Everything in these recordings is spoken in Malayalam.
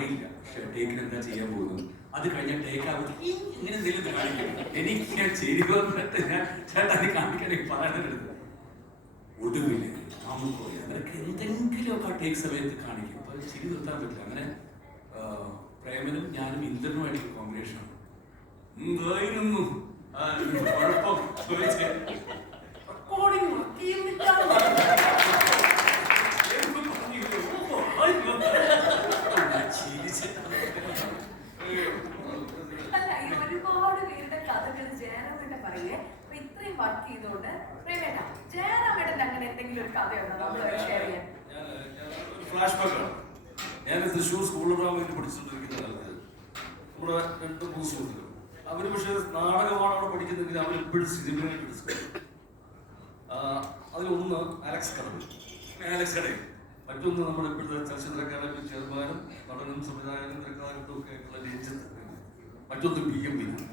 അറിയില്ല. പക്ഷെ ടേക്കിന് എന്താ ചെയ്യാൻ പോകുന്നത്? അത് കഴിഞ്ഞ ടേക്ക് ഇങ്ങനെ എന്തെങ്കിലും കാണിക്കും. എനിക്ക് ഞാൻ ഞാൻ ചേട്ടാ അത് കാണിക്കണേ പറയാനെടുത്ത് ഒടുവിൽ നമുക്ക് അവരൊക്കെ ടേക്ക് സമയത്ത് കാണിക്കും. അപ്പൊ അത് ചിരി നിർത്താൻ പറ്റില്ല. അങ്ങനെ പ്രേമനും ഞാനും ഇന്ദ്രനുമായിട്ട് കോമ്പിനേഷൻ എന്തായിരുന്നു? കുഴപ്പം. വർക്ക് ചെയ്തോണ്ട് പ്രേമേട്ട ജയറാമേട്ടൻ അങ്ങനെ എന്തെങ്കിലും ഒരു കഥയുണ്ടോ? നമ്മൾ ഷെയർ ചെയ്യാൻ ഫ്ലാഷ് ബാക്കാണ് ഞാൻ തൃശ്ശൂർ സ്കൂളിൽ വേണ്ടി പഠിച്ചുകൊണ്ടിരിക്കുന്ന കാലത്ത് നമ്മുടെ രണ്ട് മൂന്ന് സുഹൃത്തുക്കൾ. അവർ പക്ഷേ നാടകമാണ് അവിടെ പഠിക്കുന്നെങ്കിൽ അവർ എപ്പോഴും സിനിമയായിട്ട് ഡിസ്കസ് അതിലൊന്ന് അലക്സ് കടവ്. അലക്സ് കടയിൽ മറ്റൊന്ന് നമ്മുടെ ഇപ്പോഴത്തെ ചലച്ചിത്ര അക്കാദമി ചെയർമാനും നടനും സംവിധായകനും തിരക്കഥാകൃത്തും ഒക്കെ ആയിട്ടുള്ള രഞ്ജിത്ത്. മറ്റൊന്ന് ബി എം ഡയറക്ടർ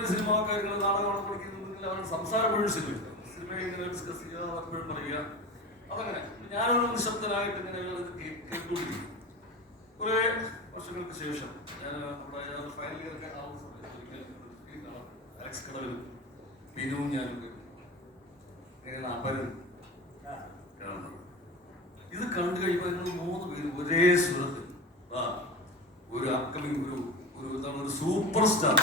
അപ്പൊ ഇവരെപ്പോഴും സിനിമാ കാര്യങ്ങൾ നാടകമാണ് പഠിക്കുന്നുണ്ടെങ്കിൽ അവർ സംസാരം മുഴുവൻ സിനിമ സിനിമയിൽ ഇങ്ങനെ ഡിസ്കസ് ചെയ്യുക അതെപ്പോഴും പറയുക. അതങ്ങനെ. ഞാനൊരു നിശബ്ദനായിട്ട് ഇങ്ങനെ ഇത് കേ- കേട്ടുകൊണ്ടിരിക്കും കുറേ വർഷങ്ങൾക്ക് ശേഷം ഞാൻ നമ്മുടെ ഫൈനൽ ഇയർ ഒക്കെ ആവുന്ന സമയത്ത്. അലക്സ് കടവിൽ ബിനുവും ഞാനും ഇങ്ങനെ അപരൻ കാണുന്നത്. ഇത് കണ്ടു കഴിയുമ്പോൾ നിങ്ങൾ മൂന്ന് പേര് ഒരേ സ്വരത്തിൽ ആ ഒരു അപ്കമിങ് ഒരു ഒരു എന്താണ് ഒരു സൂപ്പർ സ്റ്റാർ